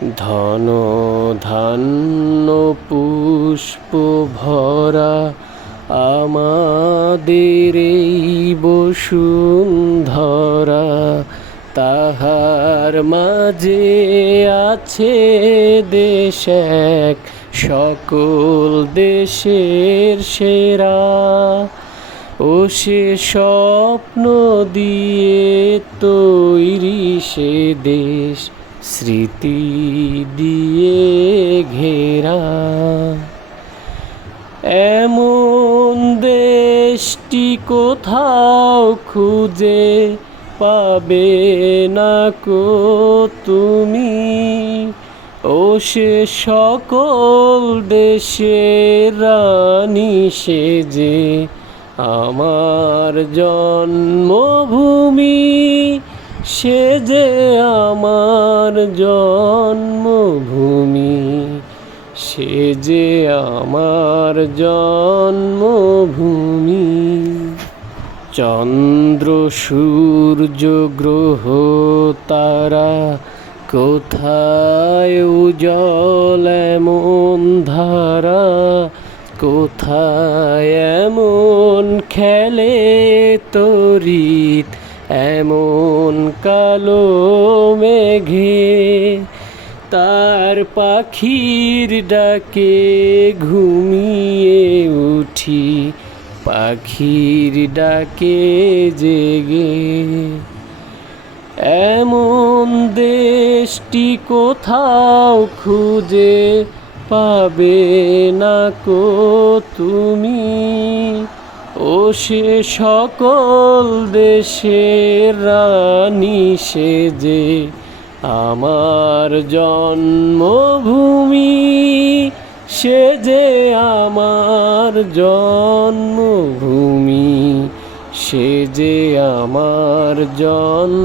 ধন ধান্য পুষ্প ভরা আমাদের এই বসুন্ধরা, তাহার মাঝে আছে দেশ এক সকল দেশের সেরা। ও সে স্বপ্ন দিয়ে তৈরি সে দেশ, স্মৃতি দিয়ে ঘেরা। এমন দেশটি কোথাও খুঁজে পাবে না কো তুমি। ও সে সকল দেশের রানী সে যে আমার জন্মভূমি, সে যে আমার জন্মভূমি, সে যে আমার জন্মভূমি। চন্দ্র সূর্য গ্রহ তারা কোথায় উজ্জ্বল এমন ধারা, কোথায় এমন খেলে তড়িৎ এমন কালো মেঘে। তার পাখির ডাকে ঘুমিয়ে উঠি, পাখির ডাকে জেগে। এমন দেশটি কোথাও খুঁজে পাবে না কো তুমি। ও সে সকল দেশের রানী সে যে আমার জন্মভূমি, সে যে আমার জন্মভূমি, সে যে আমার জন্মভূমি।